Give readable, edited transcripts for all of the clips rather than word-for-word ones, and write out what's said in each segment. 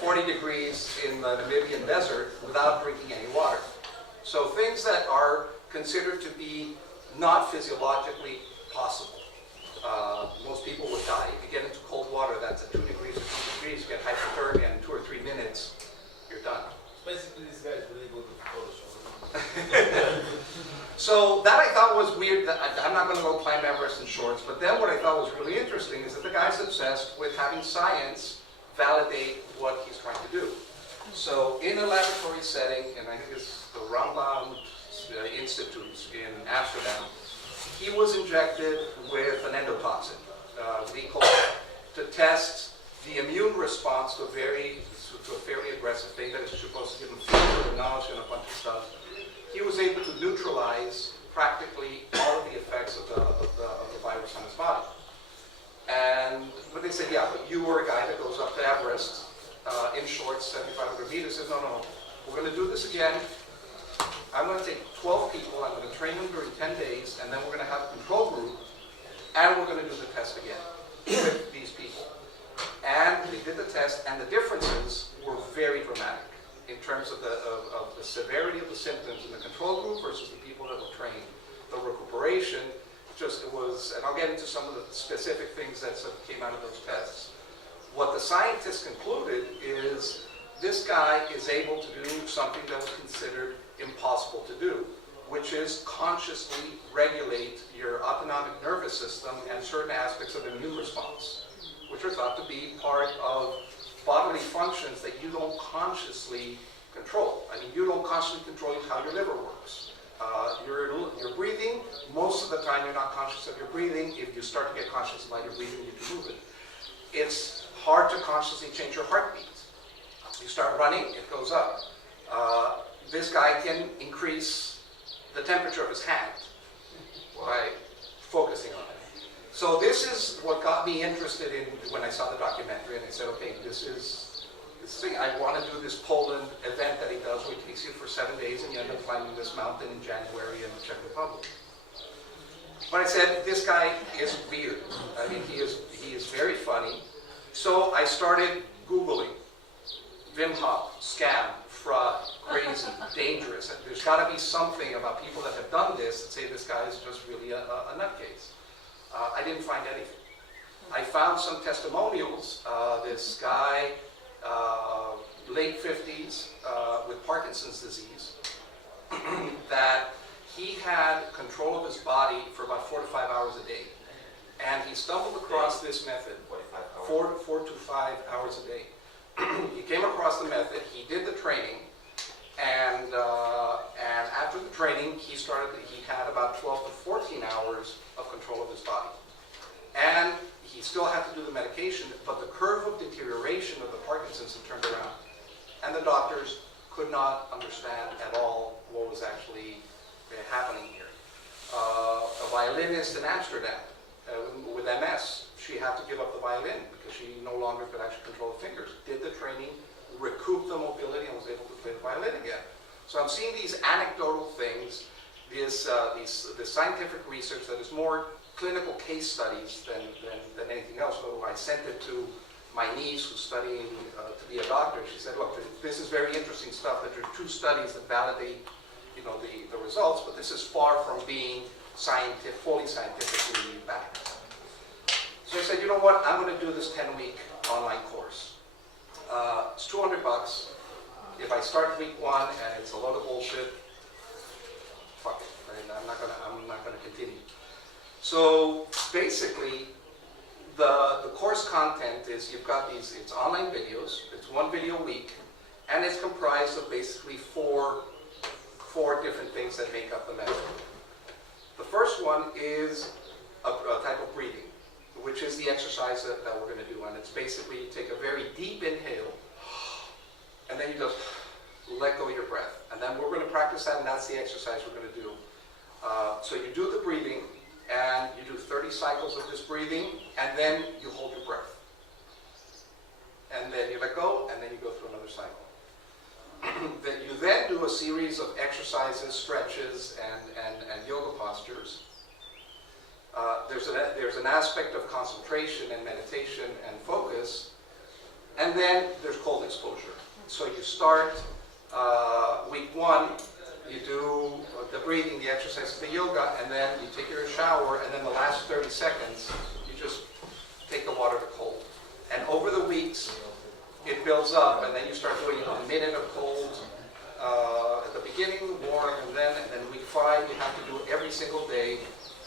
40 degrees in the Namibian desert without drinking any water. So things that are considered to be not physiologically possible. Most people would die. If you get into cold water that's at 2 degrees or 3 degrees, you get hypothermia in 2 or 3 minutes, you're done. Basically, this guy is really good at Photoshop. So that I thought was weird. I'm not going to go climb Everest in shorts, but then what I thought was really interesting is that the guy's obsessed with having science validate what he's trying to do. So in a laboratory setting, and I think it's the Rambam Institute in Amsterdam, he was injected with an endotoxin, to test the immune response to a fairly aggressive thing that is supposed to give him fever and nausea and a bunch of stuff. He was able to neutralize practically all of the effects of the virus on his body. But they said, yeah, but you were a guy that goes up to Everest in shorts, 7,500 meters. Says, no, we're going to do this again. I'm going to take 12 people, I'm going to train them during 10 days, and then we're going to have a control group, and we're going to do the test again with these people. And they did the test, and the differences were very dramatic in terms of the severity of the symptoms in the control group versus the people that were trained. The recuperation, it was, and I'll get into some of the specific things that sort of came out of those tests. What the scientists concluded is this guy is able to do something that was considered impossible to do, which is consciously regulate your autonomic nervous system and certain aspects of the immune response, which are thought to be part of bodily functions that you don't consciously control. I mean, you don't consciously control how your liver works. Your breathing, most of the time you're not conscious of your breathing. If you start to get conscious about your breathing, you can move it. It's hard to consciously change your heartbeat. You start running, it goes up. This guy can increase the temperature of his hand by focusing on it. So this is what got me interested in when I saw the documentary, and I said, okay, this thing, I want to do this Poland event that he does where he takes you for 7 days and you end up climbing this mountain in January in the Czech Republic. But I said, this guy is weird. I mean, he is very funny. So I started Googling Wim Hof, scam, fraud, crazy, dangerous. There's got to be something about people that have done this that say this guy is just really a nutcase. I didn't find anything. I found some testimonials. This guy, late 50s, with Parkinson's disease, that he had control of his body for about 4 to 5 hours a day. And he stumbled across this method, 4 to 5 hours a day. He came across the method, he did the training, and after the training, he had about 12 to 14 hours of control of his body. And he still had to do the medication, but the curve of deterioration of the Parkinson's had turned around. And the doctors could not understand at all what was actually happening here. A violinist in Amsterdam with MS, she had to give up the violin because she no longer could actually control the fingers. Did the training, recouped the mobility, and was able to play the violin again. So I'm seeing these anecdotal things, this scientific research that is more clinical case studies than anything else. So I sent it to my niece who's studying to be a doctor. She said, look, this is very interesting stuff, that there are 2 studies that validate the results, but this is far from being fully scientifically backed. So I said, you know what, I'm going to do this 10-week online course. It's $200. If I start week 1 and it's a load of bullshit, fuck it, right? I'm not gonna continue. So basically, the course content is, you've got it's online videos, it's 1 video a week, and it's comprised of basically four different things that make up the method. The first one is a type of breathing, which is the exercise that we're going to do. And it's basically, you take a very deep inhale, and then you just let go of your breath. And then we're going to practice that, and that's the exercise we're going to do. So you do the breathing, and you do 30 cycles of this breathing, and then you hold your breath. And then you let go, and then you go through another cycle. You then do a series of exercises, stretches, and yoga postures. There's an aspect of concentration and meditation and focus And then there's cold exposure. So you start week 1, you do the breathing, the exercise, the yoga, and then you take your shower, and then the last 30 seconds, you just take the water to cold. And over the weeks, it builds up, and then you start doing a minute of cold at the beginning, warm, and then week 5, you have to do every single day,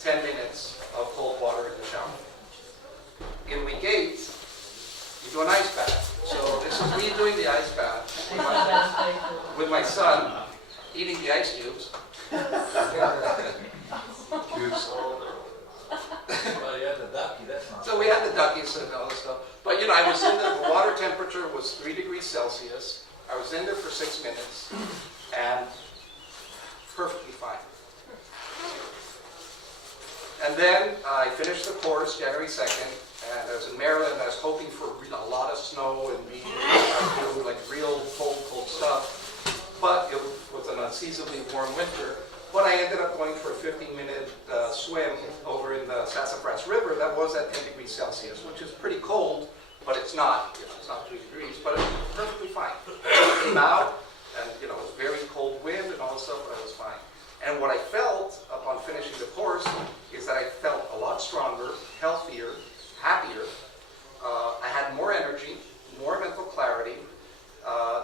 10 minutes of cold water in the shower. In week 8, you do an ice bath. So this is me doing the ice bath with my son, eating the ice cubes. Well, you had the ducky, that's not. So we had the duckies and all this stuff. But you know, I was in there, the water temperature was 3 degrees Celsius. I was in there for 6 minutes and perfectly fine. And then I finished the course January 2nd, and I was in Maryland. I was hoping for a lot of snow and being able to do like real cold stuff. But it was an unseasonably warm winter. But I ended up going for a 15-minute swim over in the Sassafras River that was at 10 degrees Celsius, which is pretty cold, but it's not 3 degrees, but it was perfectly fine. I came out, and you know, it was very cold wind and all this stuff, but I was fine. And what I felt upon finishing the course is that I felt a lot stronger, healthier, happier. I had more energy, more mental clarity,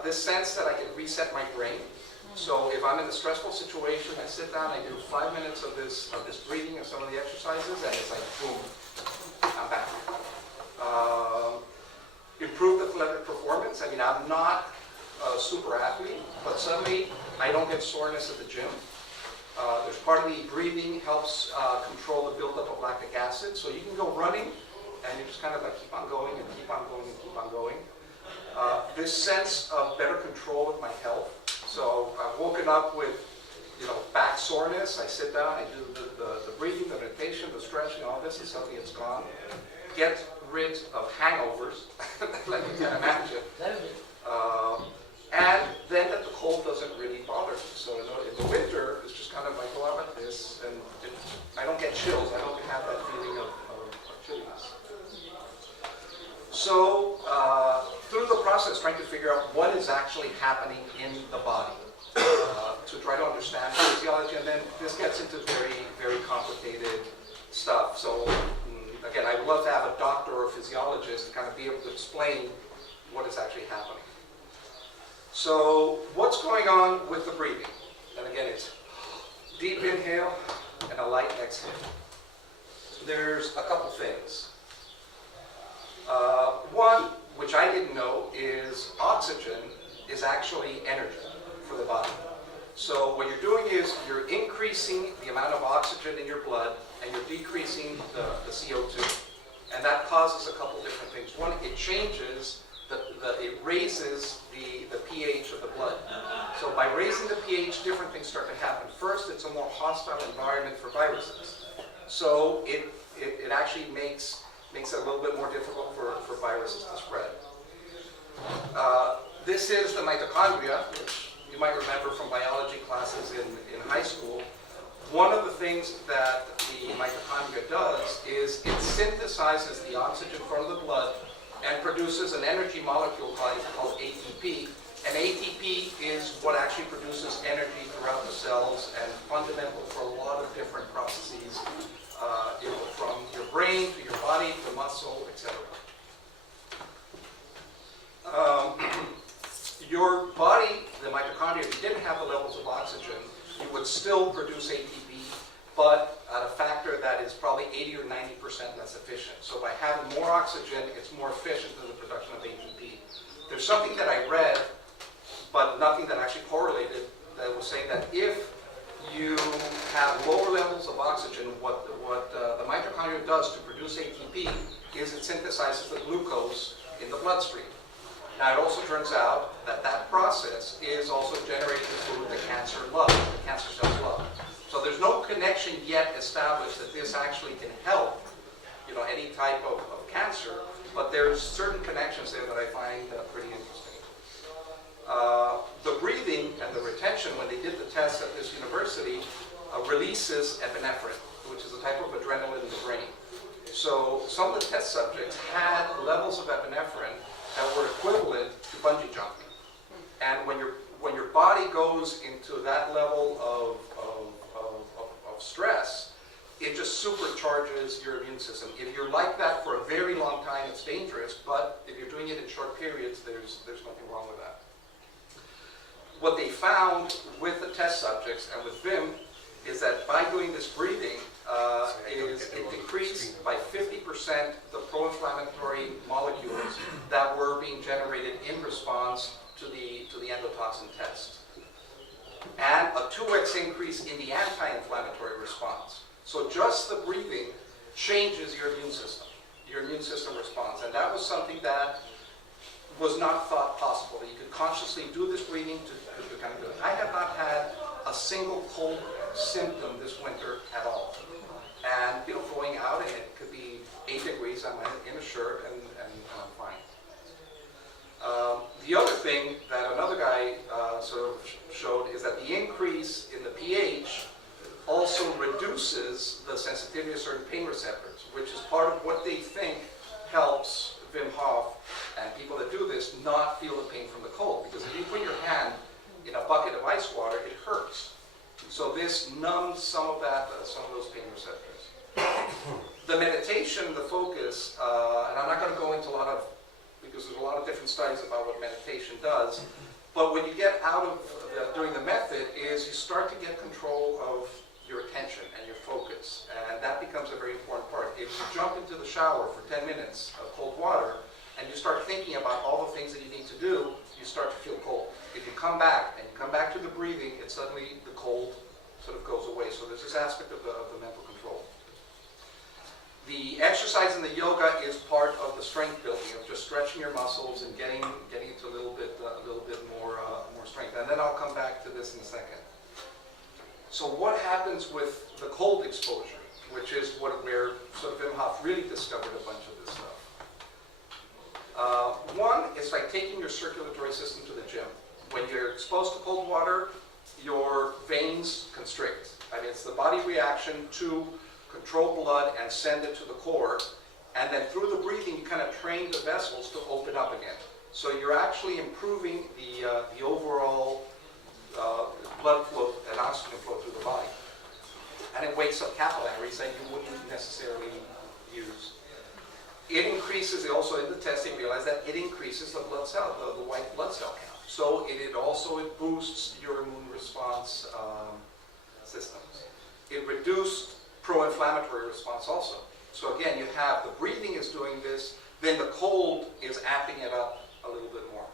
this sense that I could reset my brain. So if I'm in a stressful situation, I sit down, I do 5 minutes of this breathing and some of the exercises, and it's like, boom, I'm back. Improve athletic performance. I mean, I'm not a super athlete, but suddenly I don't get soreness at the gym. There's part of the breathing helps control the buildup of lactic acid, so you can go running, and you just kind of like keep on going and keep on going and keep on going. This sense of better control of my health. So I've woken up with, you know, back soreness. I sit down, I do the breathing, the meditation, the stretching, all this, and suddenly it's gone. Get rid of hangovers, like you can imagine. And then that the cold doesn't really bother me. So in the winter, it's just kind of like go out like this, and I don't get chills. I don't have that feeling of chilliness. So through the process, trying to figure out what is actually happening in the body to try to understand physiology, and then this gets into very, very complicated stuff. So again, I would love to have a doctor or a physiologist to kind of be able to explain what is actually happening. So what's going on with the breathing? And again, it's deep inhale and a light exhale. There's a couple things. One, which I didn't know, is oxygen is actually energy for the body. So what you're doing is you're increasing the amount of oxygen in your blood and you're decreasing the CO2. And that causes a couple different things. One, it changes, it raises the pH of the blood. So by raising the pH, different things start to happen. First, it's a more hostile environment for viruses. So it actually makes it a little bit more difficult for viruses to spread. This is the mitochondria, which you might remember from biology classes in high school. One of the things that the mitochondria does is it synthesizes the oxygen from the blood and produces an energy molecule called ATP. And ATP is what actually produces energy throughout the cells and fundamental for a lot of different processes, from your brain to your body to muscle, etc. Your body, the mitochondria, if you didn't have the levels of oxygen, you would still produce ATP, but at a factor that is probably 80 or 90% less efficient. So by having more oxygen, it's more efficient in the production of ATP. There's something that I read, but nothing that actually correlated, that was saying that if you have lower levels of oxygen, what the mitochondria does to produce ATP is it synthesizes the glucose in the bloodstream. Now, it also turns out that that process is also generating the food the cancer cells love. So there's no connection yet established that this actually can help, any type of cancer, but there's certain connections there that I find pretty interesting. The breathing and the retention, when they did the test at this university, releases epinephrine, which is a type of adrenaline in the brain. So some of the test subjects had levels of epinephrine that were equivalent to bungee jumping. And when your body goes into that level of stress, it just supercharges your immune system. If you're like that for a very long time, it's dangerous, but if you're doing it in short periods, there's nothing wrong with that. What they found with the test subjects and with Vim is that by doing this breathing, it decreased by 50% the pro-inflammatory molecules that were being generated in response to the endotoxin test. And a 2x increase in the anti-inflammatory response. So just the breathing changes your immune system response. And that was something that was not thought possible, that you could consciously do this breathing to kind of do it. I have not had a single cold symptom this winter at all. And, going out, and it could be 8 degrees, I'm in a shirt, and I'm fine. The other thing that another guy sort of showed is that the increase in the pH also reduces the sensitivity of certain pain receptors, which is part of what they think helps Wim Hof and people that do this not feel the pain from the cold. Because if you put your hand in a bucket of ice water, it hurts. So this numbs some of those pain receptors. The meditation, the focus, and I'm not going to go into because there's a lot of different studies about what meditation does, but when you get out of doing the method is you start to get control of your attention and your focus, and that becomes a very important part. If you jump into the shower for 10 minutes of cold water and you start thinking about all the things that you need to do, you start to feel cold. If you come back and you come back to the breathing, it suddenly the cold sort of goes away. So there's this aspect of the mental control. The exercise and the yoga is part of the strength building, of just stretching your muscles and getting into a little bit more strength. And then I'll come back to this in a second. So what happens with the cold exposure, which is where sort of Wim Hof really discovered a bunch of this stuff. One, it's like taking your circulatory system to the gym. When you're exposed to cold water, your veins constrict. I mean, it's the body reaction to control blood and send it to the core, and then through the breathing you kind of train the vessels to open up again. So you're actually improving the overall blood flow and oxygen flow through the body. And it wakes up capillaries that you wouldn't necessarily use. It increases, also in the test they realized that it increases the blood cell, the white blood cell count. So it boosts your immune response systems. It reduced pro-inflammatory response also. So again, you have the breathing is doing this, then the cold is amping it up a little bit more.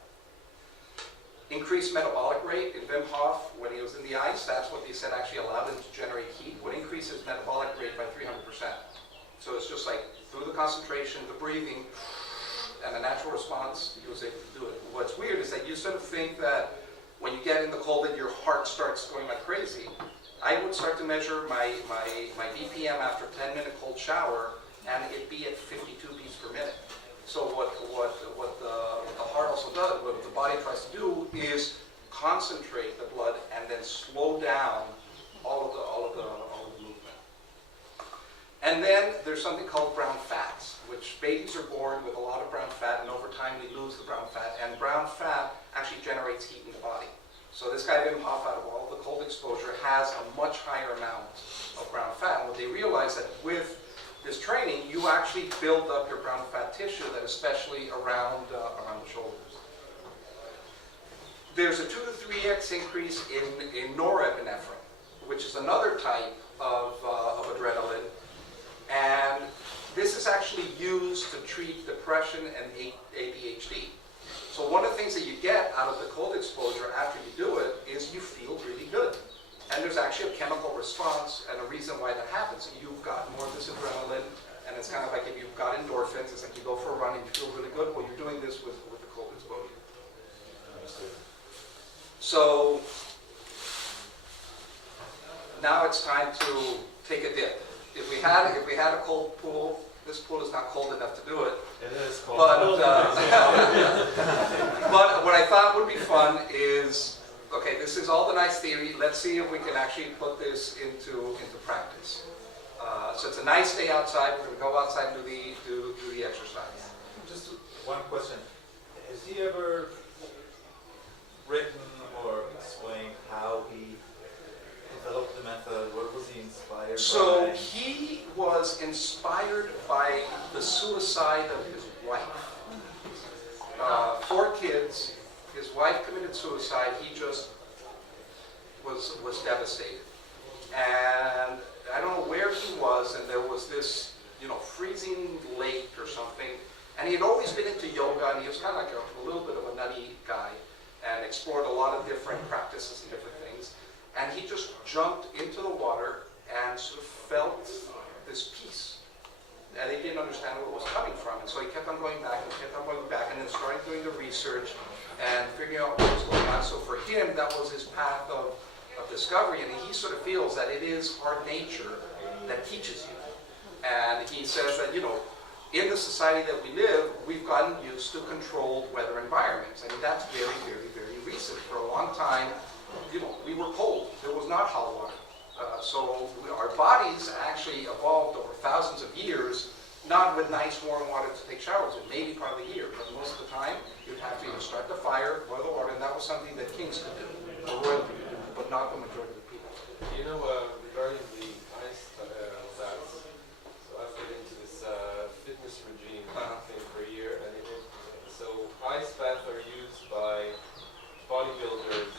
Increased metabolic rate in Wim Hof, when he was in the ice, that's what they said actually allowed him to generate heat, would increase his metabolic rate by 300%. So it's just like through the concentration, the breathing, and the natural response, he was able to do it. What's weird is that you sort of think that when you get in the cold and your heart starts going like crazy. I would start to measure my BPM after a 10-minute cold shower, and it'd be at 52 beats per minute. So what the heart also does, what the body tries to do, is concentrate the blood and then slow down all of the movement. And then there's something called brown fats, which babies are born with a lot of brown fat, and over time we lose the brown fat. And brown fat actually generates heat in the body. So this guy Wim Hof, out of all the cold exposure, has a much higher amount of brown fat. And what they realized that with this training, you actually build up your brown fat tissue, that especially around the shoulders. There's a 2 to 3x increase in norepinephrine, which is another type of adrenaline. And this is actually used to treat depression and ADHD. So one of the things that you get out of the cold exposure after you do it is you feel really good. And there's actually a chemical response and a reason why that happens. You've got more of this adrenaline, and it's kind of like if you've got endorphins, it's like you go for a run and you feel really good. Well, you're doing this with the cold exposure. So now it's time to take a dip. If we had a cold pool, this pool is not cold enough to do it. It is cold. But what I thought would be fun is, okay, this is all the nice theory. Let's see if we can actually put this into practice. So it's a nice day outside. We're going to go outside and do the exercise. Just one question. Has he ever written or explained how he developed the method? What was he inspired So by? he was inspired by the suicide of his wife. 4 kids, his wife committed suicide, he just was devastated. And I don't know where he was, and there was this, freezing lake or something. And he had always been into yoga, and he was kind of like a little bit of a nutty guy, and explored a lot of different practices and different things. And he just jumped into the water and sort of felt this peace. And he didn't understand where it was coming from. And so he kept on going back and kept on going back, and then started doing the research and figuring out what was going on. So for him, that was his path of discovery. And he sort of feels that it is our nature that teaches you. And he says that, in the society that we live, we've gotten used to controlled weather environments. And that's very, very, very recent. For a long time, we were cold. There was not hot water. So our bodies actually evolved over thousands of years, not with nice warm water to take showers in, maybe part of the year. But most of the time, you'd have to start the fire, boil the water, and that was something that kings could do, or royalty could do, but not the majority of the people. Regarding the ice baths, so I've been into this fitness regime thing for a year, and so ice baths are used by bodybuilders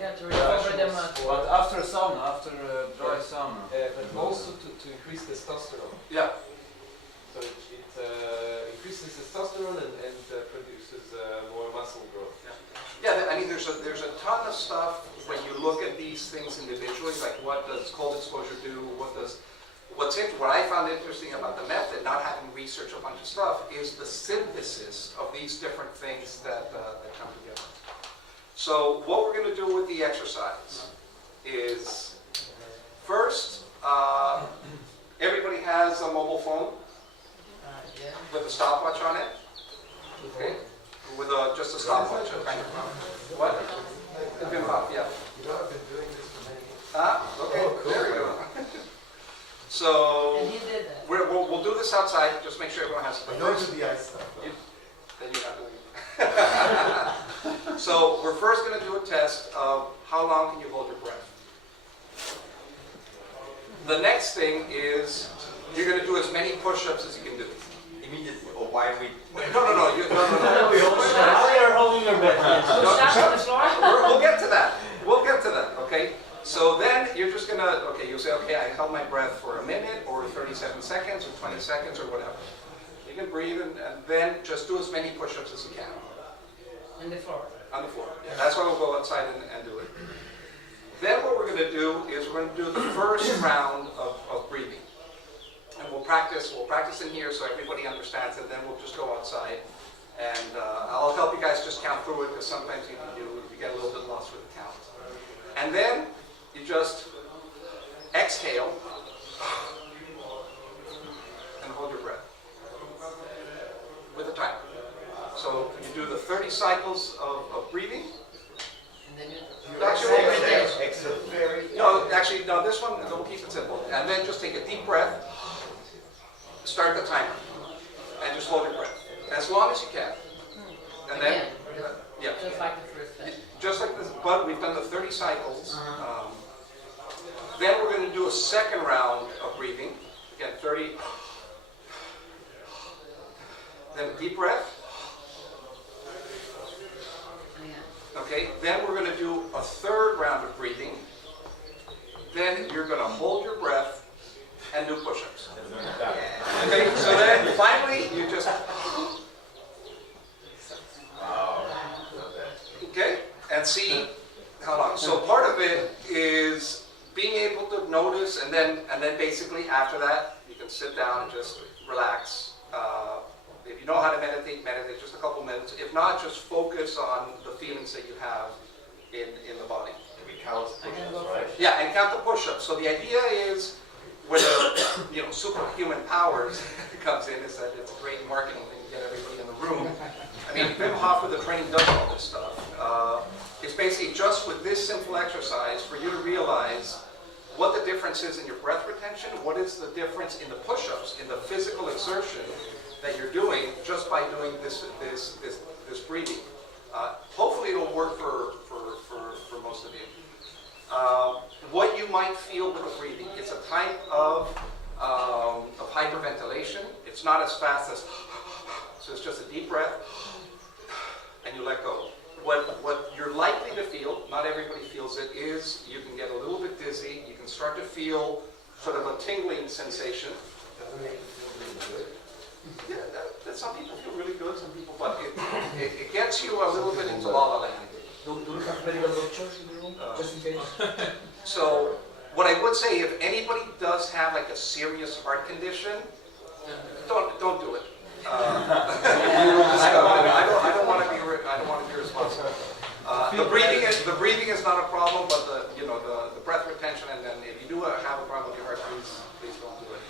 and to recover them. But after sauna, after dry sauna. but also to increase testosterone. Yeah. So it increases testosterone and produces more muscle growth. Yeah, I mean, there's a ton of stuff when you look at these things individually, like what does cold exposure do, what I found interesting about the method, not having researched a bunch of stuff, is the synthesis of these different things that come together. So what we're going to do with the exercise is, first, everybody has a mobile phone Yeah. with a stopwatch on it, okay? With just a stopwatch, kind of. What? It's been off, yeah. I've been doing this for many years. Okay, Oh, cool. there we go. So, And he did that. we'll do this outside, just make sure everyone has I the know first. to the ice stuff. Then you have to leave. So we're first going to do a test of how long can you hold your breath. The next thing is you're going to do as many push-ups as you can do. Immediately, or why we? No. Now we are holding our breath. So shots on the floor? We'll get to that. We'll get to that, okay? So then you're just going to, you'll say, I held my breath for a minute or 37 seconds or 20 seconds or whatever. You can breathe and then just do as many push-ups as you can. On the floor. On the floor. Yeah, that's why we'll go outside and do it. Then what we're going to do is we're going to do the first round of breathing. And we'll practice in here so everybody understands it, then we'll just go outside. And I'll help you guys just count through it, because sometimes you get a little bit lost with the count. And then you just exhale and hold your breath with a timer. So you do the 30 cycles of breathing. And then you Actually, Very. no, this one, we'll keep it simple. And then just take a deep breath, start the timer, and just hold your breath. As long as you can. And then, yeah. just like the first step. Just like this, but we've done the 30 cycles. Then we're going to do a second round of breathing. Again, 30. Then a deep breath. Okay, then we're going to do a third round of breathing. Then you're going to hold your breath and do push-ups. Okay, so then finally you just... Okay, and see how long. So part of it is being able to notice, and then basically after that, you can sit down and just relax. If you know how to meditate just a couple minutes. If not, just focus on the feelings that you have in the body. We count push-ups, right? Yeah, and count the push-ups. So the idea is, when superhuman powers comes in, is that it's a great marketing thing to get everybody in the room. I mean, Wim Hof with the training does all this stuff. It's basically just with this simple exercise for you to realize what the difference is in your breath retention, what is the difference in the push-ups, in the physical exertion that you're doing just by doing this this breathing. Hopefully it'll work for most of you. What you might feel with the breathing, it's a type of hyperventilation. It's not as fast as, so it's just a deep breath, and you let go. What you're likely to feel, not everybody feels it, is you can get a little bit dizzy, you can start to feel sort of a tingling sensation. Yeah, some people feel really good, some people, but it gets you a little bit into la la land. Do we have medical doctors in the room, just in case? So, what I would say, if anybody does have like a serious heart condition, don't do it. I don't want to be responsible. The breathing is not a problem, but the breath retention, and then if you do have a problem with your heart, please don't do it.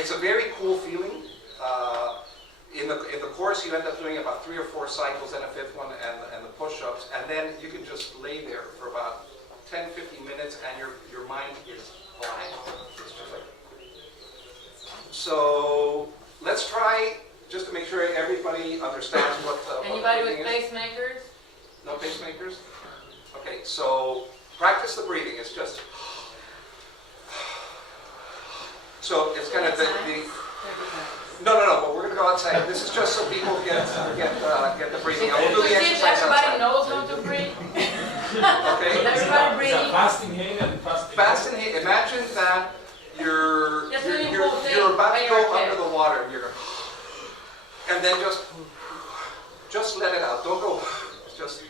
It's a very cool feeling. In the course, you end up doing about 3 or 4 cycles and a 5th one, and the push-ups, and then you can just lay there for about 10-15 minutes, and your mind is blank. It's just like. So let's try just to make sure everybody understands what. Anybody what with pacemakers? No pacemakers? Okay, so practice the breathing. It's just. So it's kind of the no, but we're going to go outside. This is just so people get the breathing. I will do the exercise Everybody outside. knows how to breathe. Okay. Everybody breathe. Fast inhale and fast Fast inhale. Imagine that you're Just doing the whole thing about by to go your under chest. the water, and you're going, and then just let it out. Don't go. Just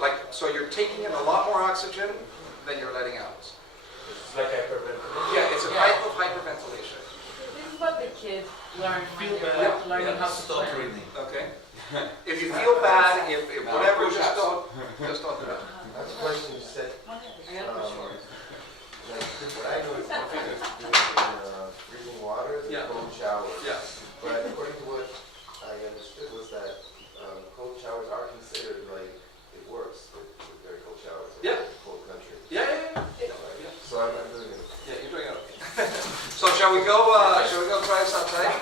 like so. You're taking in a lot more oxygen than you're letting out. It's like hyperventilation. Yeah, it's a type of hyperventilation. This is what the kids learn when Feel they're bad. learning how to Stop swim. breathing. Okay. If you feel bad, if whatever, just push-ups. don't do it. That's a question you said. I got a picture. Like, what I know is different is doing freezing water and Yeah. cold showers. Yeah. But according to what I understood was that cold showers are considered like it works with very cold showers in Yeah. a cold country. Yeah. So I'm doing it. Yeah, you're doing it. Okay. So shall we go try this outside?